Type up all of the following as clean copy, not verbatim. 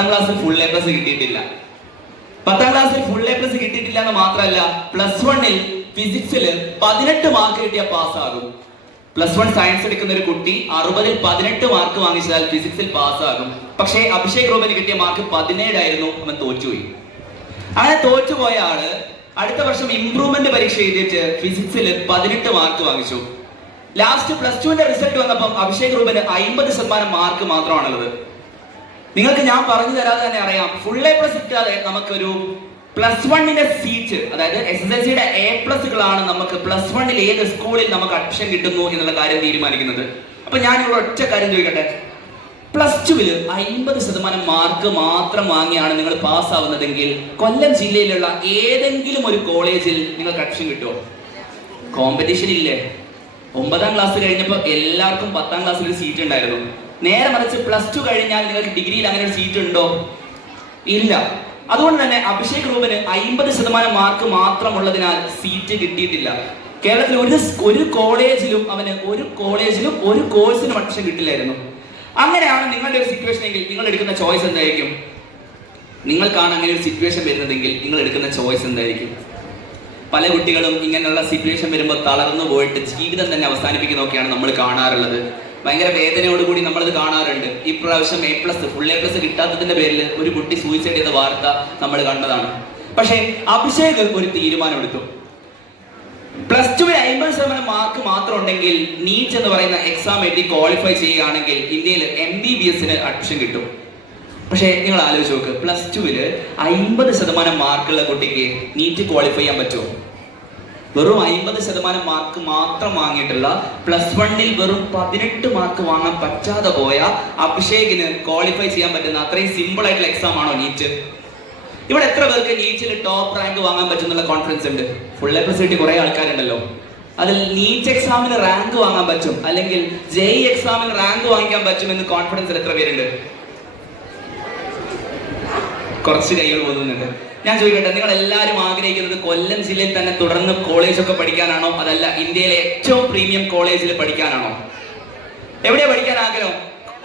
10ാം ക്ലാസ്സിൽ full A plus കിട്ടിയിട്ടില്ല. 10ാം ക്ലാസ്സിൽ ഫുൾ എ പ്ലസ് കിട്ടിയിട്ടില്ല എന്ന് മാത്രമല്ല, +1 ഫിസിക്സിൽ 18 മാർക്ക് കിട്ടിയ പാസ്സാകും. +1 സയൻസ് എടുക്കുന്ന ഒരു കുട്ടി 60ൽ 18 മാർക്ക് വാങ്ങിച്ചാൽ ഫിസിക്സിൽ പാസ്സാകും. പക്ഷേ അഭിഷേക് റൂബന് കിട്ടിയ മാർക്ക് 17 ആയിരുന്നു. അവൻ തോറ്റുപോയി. അങ്ങനെ തോറ്റുപോയ ആള് അടുത്ത വർഷം ഇംപ്രൂവ്മെന്റ് പരീക്ഷ എഴുതിയിട്ട് ഫിസിക്സിൽ 18 മാർക്ക് വാങ്ങിച്ചു. ലാസ്റ്റ് +2ന്റെ റിസൾട്ട് വന്നപ്പം അഭിഷേക് റൂബന് 50% മാർക്ക് മാത്രമാണുള്ളത്. നിങ്ങൾക്ക് ഞാൻ പറഞ്ഞു തരാതെ തന്നെ അറിയാം, ഫുൾ എ പ്ലസ് കിട്ടാതെ നമുക്കൊരു +1ന്റെ സീറ്റ്, അതായത് SSLCയുടെ A+കളാണ് നമുക്ക് +1 ഏത് സ്കൂളിൽ നമുക്ക് അഡ്മിഷൻ കിട്ടുന്നു എന്നുള്ള കാര്യം തീരുമാനിക്കുന്നത്. അപ്പൊ ഞാൻ ഇവിടെ ഒറ്റ കാര്യം ചോദിക്കട്ടെ, +2 50% മാർക്ക് മാത്രം വാങ്ങിയാണ് നിങ്ങൾ പാസ്സാവുന്നതെങ്കിൽ കൊല്ലം ജില്ലയിലുള്ള ഏതെങ്കിലും ഒരു കോളേജിൽ നിങ്ങൾക്ക് അഡ്മിഷൻ കിട്ടുമോ? കോമ്പറ്റീഷൻ ഇല്ലേ? 9ാം ക്ലാസ് കഴിഞ്ഞപ്പോൾ എല്ലാവർക്കും 10ാം ക്ലാസ്സിൽ ഒരു സീറ്റ് ഉണ്ടായിരുന്നു. നേരെ മറിച്ച് +2 കഴിഞ്ഞാൽ നിങ്ങൾക്ക് ഡിഗ്രിയിൽ അങ്ങനെ ഒരു സീറ്റ് ഉണ്ടോ? ഇല്ല. അതുകൊണ്ട് തന്നെ അഭിഷേക് റൂബന് 50% മാർക്ക് മാത്രമുള്ളതിനാൽ സീറ്റ് കിട്ടിയിട്ടില്ല. കേരളത്തിൽ ഒരു കോളേജിലും അവന് ഒരു കോഴ്സിനും അഡ്മിഷൻ കിട്ടില്ലായിരുന്നു. അങ്ങനെയാണ് നിങ്ങളുടെ ഒരു സിറ്റുവേഷൻ എങ്കിൽ നിങ്ങൾ എടുക്കുന്ന ചോയ്സ് എന്തായിരിക്കും? നിങ്ങൾക്കാണ് അങ്ങനെ ഒരു സിറ്റുവേഷൻ വരുന്നതെങ്കിൽ നിങ്ങൾ എടുക്കുന്ന ചോയ്സ് എന്തായിരിക്കും? പല കുട്ടികളും ഇങ്ങനെയുള്ള സിറ്റുവേഷൻ വരുമ്പോൾ തളർന്നു പോയിട്ട് ജീവിതം തന്നെ അവസാനിപ്പിക്കുന്നതൊക്കെയാണ് നമ്മൾ കാണാറുള്ളത്. ഭയങ്കര വേദനയോടുകൂടി നമ്മളത് കാണാറുണ്ട്. ഇപ്രാവശ്യം A+, ഫുൾ എ പ്ലസ് കിട്ടാത്തതിന്റെ പേരിൽ ഒരു കുട്ടി സൂയിസൈഡ് ചെയ്ത വാർത്ത നമ്മൾ കണ്ടതാണ്. പക്ഷേ അഭിഷേക് ഒരു തീരുമാനമെടുത്തു. +2 50% മാർക്ക് മാത്രം ഉണ്ടെങ്കിൽ നീറ്റ് എന്ന് പറയുന്ന എക്സാം എഴുതി ക്വാളിഫൈ ചെയ്യുകയാണെങ്കിൽ ഇന്ത്യയിൽ MBBSന് അഡ്മിഷൻ കിട്ടും. പക്ഷേ നിങ്ങൾ ആലോചിച്ച് നോക്ക്, +2 50% മാർക്കുള്ള കുട്ടിക്ക് നീറ്റ് ക്വാളിഫൈ ചെയ്യാൻ പറ്റുമോ? വെറും 50% മാർക്ക് മാത്രം വാങ്ങിയിട്ടുള്ള +1 വെറും 18 മാർക്ക് വാങ്ങാൻ പറ്റാതെ പോയ അഭിഷേകിന് ക്വാളിഫൈ ചെയ്യാൻ പറ്റുന്ന അത്രയും സിമ്പിൾ ആയിട്ടുള്ള എക്സാം ആണോ നീറ്റ്? ഇവിടെ എത്ര പേർക്ക് നീറ്റിൽ ടോപ്പ് റാങ്ക് വാങ്ങാൻ പറ്റുന്നുള്ള കോൺഫിഡൻസ് ഉണ്ട്? ഫുൾ എ പ്ലസ് കിട്ടി കുറെ ആൾക്കാരുണ്ടല്ലോ. അതിൽ നീറ്റ് എക്സാമിന് റാങ്ക് വാങ്ങാൻ പറ്റും, അല്ലെങ്കിൽ JEE എക്സാമിന് റാങ്ക് വാങ്ങിക്കാൻ പറ്റും എന്ന് കോൺഫിഡൻസിൽ എത്ര പേരുണ്ട്? കുറച്ച് കൈകൾ പോകുന്നുണ്ട്. ഞാൻ ചോദിക്കട്ടെ, നിങ്ങൾ എല്ലാവരും ആഗ്രഹിക്കുന്നത് കൊല്ലം ജില്ലയിൽ തന്നെ തുടർന്ന് കോളേജൊക്കെ പഠിക്കാനാണോ, അതല്ല ഇന്ത്യയിലെ ഏറ്റവും പ്രീമിയം കോളേജിൽ പഠിക്കാനാണോ? എവിടെയാ പഠിക്കാൻ ആഗ്രഹം?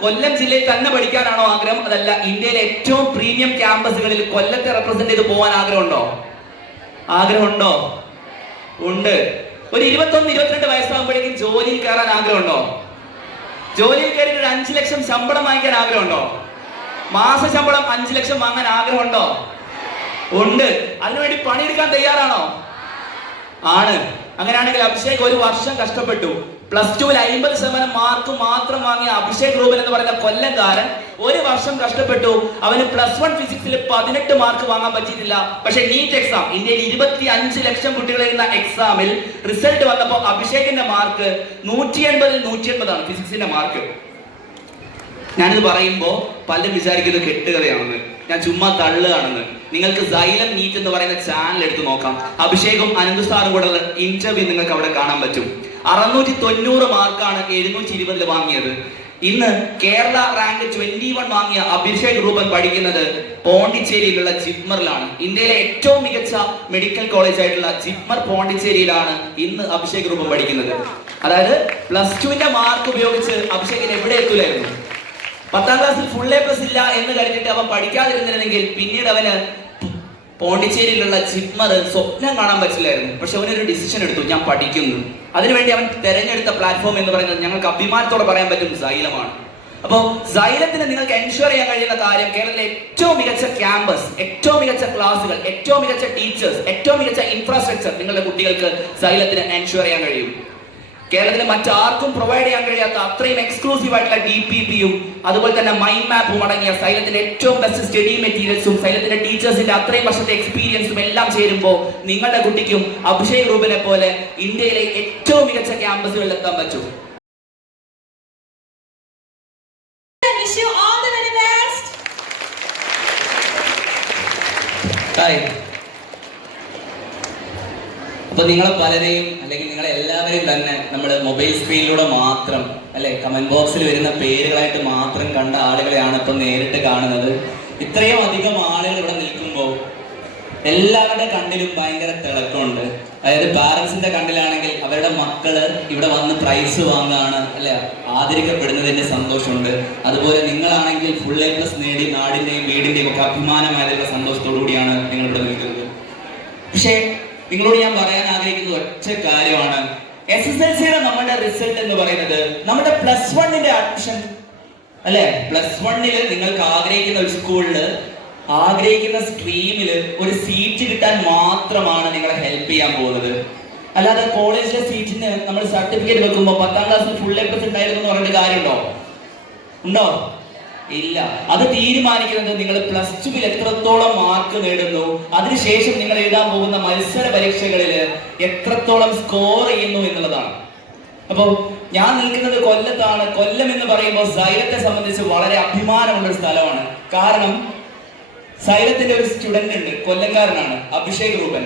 കൊല്ലം ജില്ലയിൽ തന്നെ പഠിക്കാനാണോ ആഗ്രഹം, അതല്ല ഇന്ത്യയിലെ ഏറ്റവും പ്രീമിയം ക്യാമ്പസുകളിൽ കൊല്ലത്തെ റെപ്രസെന്റ് ചെയ്ത് പോകാൻ ആഗ്രഹമുണ്ടോ? ആഗ്രഹമുണ്ടോ? ഉണ്ട്. ഒരു 21-22 വയസ്സാകുമ്പോഴേക്കും ജോലിയിൽ കയറാൻ ആഗ്രഹമുണ്ടോ? ജോലിയിൽ കയറിയിട്ട് ഒരു 5 ലക്ഷം ശമ്പളം വാങ്ങിക്കാൻ ആഗ്രഹമുണ്ടോ? മാസ ശമ്പളം 5 ലക്ഷം വാങ്ങാൻ ആഗ്രഹമുണ്ടോ? ഉണ്ട്. അതിനുവേണ്ടി പണിയെടുക്കാൻ തയ്യാറാണോ? ആണ്. അങ്ങനെയാണെങ്കിൽ അഭിഷേക് ഒരു വർഷം കഷ്ടപ്പെട്ടു. +2 50% മാർക്ക് മാത്രം വാങ്ങിയ അഭിഷേക് റൂബൻ എന്ന് പറയുന്ന കൊല്ലംകാരൻ ഒരു വർഷം കഷ്ടപ്പെട്ടു. അവന് +1 ഫിസിക്സിൽ 18 മാർക്ക് വാങ്ങാൻ പറ്റിയിട്ടില്ല. പക്ഷെ നീറ്റ് എക്സാം, ഇന്ത്യയിൽ 25 ലക്ഷം കുട്ടികൾ എഴുതുന്ന എക്സാമിൽ റിസൾട്ട് വന്നപ്പോൾ അഭിഷേകിന്റെ മാർക്ക് 180-ൽ 180 ആണ് ഫിസിക്സിന്റെ മാർക്ക്. ഞാനിത് പറയുമ്പോൾ പലരും വിചാരിക്കുന്നത് കെട്ടുകഥയാണെന്ന്, ഞാൻ ചുമ്മാ തള്ളുകയാണെന്ന്. നിങ്ങൾക്ക് സൈലം നീറ്റ് എന്ന് പറയുന്ന ചാനൽ എടുത്ത് നോക്കാം. അഭിഷേകും അനന്ത് സാറും കൂടെ ഇന്റർവ്യൂ നിങ്ങൾക്ക് അവിടെ കാണാൻ പറ്റും. 690 മാർക്കാണ് 720 വാങ്ങിയത്. ഇന്ന് കേരള റാങ്ക് 21 വാങ്ങിയ അഭിഷേക് റൂബൻ പഠിക്കുന്നത് പോണ്ടിച്ചേരിയിലുള്ള ജിപ്മറിലാണ്. ഇന്ത്യയിലെ ഏറ്റവും മികച്ച മെഡിക്കൽ കോളേജ് ആയിട്ടുള്ള ജിപ്മർ പോണ്ടിച്ചേരിയിലാണ് ഇന്ന് അഭിഷേക് റൂബൻ പഠിക്കുന്നത്. അതായത് +2ന്റെ മാർക്ക് ഉപയോഗിച്ച് അഭിഷേകിന് എവിടെ എത്തൂലായിരുന്നു. 10ാം ക്ലാസ്സിൽ ഫുൾ എ പ്ലസ് ഇല്ല എന്ന് കരുതിയിട്ട് അവൻ പഠിക്കാതിരുന്നിരുന്നെങ്കിൽ പിന്നീട് അവന് പോണ്ടിച്ചേരിയിലുള്ള ജിപ്മർ സ്വപ്നം കാണാൻ പറ്റില്ലായിരുന്നു. പക്ഷെ അവനൊരു ഡിസിഷൻ എടുത്തു, ഞാൻ പഠിക്കുന്നു. അതിനുവേണ്ടി അവൻ തെരഞ്ഞെടുത്ത പ്ലാറ്റ്ഫോം എന്ന് പറയുന്നത് ഞങ്ങൾക്ക് അഭിമാനത്തോടെ പറയാൻ പറ്റും സൈലമാണ്. അപ്പോൾ സൈലത്തിന് നിങ്ങൾക്ക് എൻഷുർ ചെയ്യാൻ കഴിയുന്ന കാര്യം, കേരളത്തിലെ ഏറ്റവും മികച്ച ക്യാമ്പസ്, ഏറ്റവും മികച്ച ക്ലാസുകൾ, ഏറ്റവും മികച്ച ടീച്ചേഴ്സ്, ഏറ്റവും മികച്ച ഇൻഫ്രാസ്ട്രക്ചർ നിങ്ങളുടെ കുട്ടികൾക്ക് സൈലത്തിന് എൻഷുർ ചെയ്യാൻ കഴിയും. കേരളത്തിൽ മറ്റാർക്കും പ്രൊവൈഡ് ചെയ്യാൻ കഴിയാത്ത അത്രയും എക്സ്ക്ലൂസീവ് ആയിട്ടുള്ള DPPയും അതുപോലെ തന്നെ മൈൻഡ് മാപ്പും അടങ്ങിയ സൈലത്തിന്റെ ഏറ്റവും ബെസ്റ്റ് സ്റ്റഡി മെറ്റീരിയൽസും സൈലത്തിന്റെ ടീച്ചേഴ്സിന്റെ അത്രയും വർഷത്തെ എക്സ്പീരിയൻസും എല്ലാം ചേരുമ്പോൾ നിങ്ങളുടെ കുട്ടിക്കും അഭിഷേക് റൂബനെ പോലെ ഇന്ത്യയിലെ ഏറ്റവും മികച്ച ക്യാമ്പസുകളിൽ എത്താൻ പറ്റും. അപ്പൊ നിങ്ങളെ പലരെയും അല്ലെങ്കിൽ നിങ്ങളെ എല്ലാവരെയും തന്നെ നമ്മുടെ മൊബൈൽ സ്ക്രീനിലൂടെ മാത്രം അല്ലെ കമന്റ് ബോക്സിൽ വരുന്ന പേരുകളായിട്ട് മാത്രം കണ്ട ആളുകളെയാണ് ഇപ്പൊ നേരിട്ട് കാണുന്നത്. ഇത്രയും അധികം ആളുകൾ ഇവിടെ നിൽക്കുമ്പോൾ എല്ലാവരുടെ കണ്ണിലും ഭയങ്കര തിളക്കമുണ്ട് അതായത് പാരന്റ്സിന്റെ കണ്ണിലാണെങ്കിൽ അവരുടെ മക്കള് ഇവിടെ വന്ന് പ്രൈസ് വാങ്ങാണ് അല്ലെ, ആദരിക്കപ്പെടുന്നതിന്റെ സന്തോഷമുണ്ട്. അതുപോലെ നിങ്ങളാണെങ്കിൽ ഫുൾ എ പ്ലസ് നേടി നാടിന്റെയും വീടിന്റെയും ഒക്കെ അഭിമാനമായിട്ടുള്ള സന്തോഷത്തോടു കൂടിയാണ് നിങ്ങൾ ഇവിടെ നിൽക്കുന്നത്. പക്ഷേ നിങ്ങളോട് ഞാൻ പറയാൻ ആഗ്രഹിക്കുന്നത് ഒറ്റ കാര്യമാണ്, SSLCയുടെ നമ്മുടെ റിസൾട്ട് എന്ന് പറയുന്നത് നമ്മുടെ +1 അഡ്മിഷൻ അല്ലെ, +1 നിങ്ങൾക്ക് ആഗ്രഹിക്കുന്ന ഒരു സ്കൂളില് ആഗ്രഹിക്കുന്ന സ്ട്രീമിൽ ഒരു സീറ്റ് കിട്ടാൻ മാത്രമാണ് നിങ്ങളെ ഹെൽപ്പ് ചെയ്യാൻ പോകുന്നത്. അല്ലാതെ കോളേജിലെ സീറ്റിന് നമ്മൾ സർട്ടിഫിക്കറ്റ് വെക്കുമ്പോൾ 10ാം ക്ലാസ്സിൽ ഫുൾ എ പ്ലസ് ഉണ്ടായിരുന്നു എന്ന് പറഞ്ഞിട്ട് കാര്യമുണ്ടോ? ഉണ്ടോ? ഇല്ല. അത് തീരുമാനിക്കുന്നത് നിങ്ങൾ +2 എത്രത്തോളം മാർക്ക് നേടുന്നു, അതിനുശേഷം നിങ്ങൾ എഴുതാൻ പോകുന്ന മത്സര പരീക്ഷകളിൽ എത്രത്തോളം സ്കോർ ചെയ്യുന്നു എന്നുള്ളതാണ്. അപ്പോൾ ഞാൻ നിൽക്കുന്നത് കൊല്ലത്താണ്. കൊല്ലം എന്ന് പറയുമ്പോൾ സൈലത്തെ സംബന്ധിച്ച് വളരെ അഭിമാനമുള്ള ഒരു സ്ഥലമാണ്. കാരണം സൈലത്തിന്റെ ഒരു സ്റ്റുഡന്റ് ഉണ്ട്, കൊല്ലംകാരനാണ്, അഭിഷേക് റൂപൻ.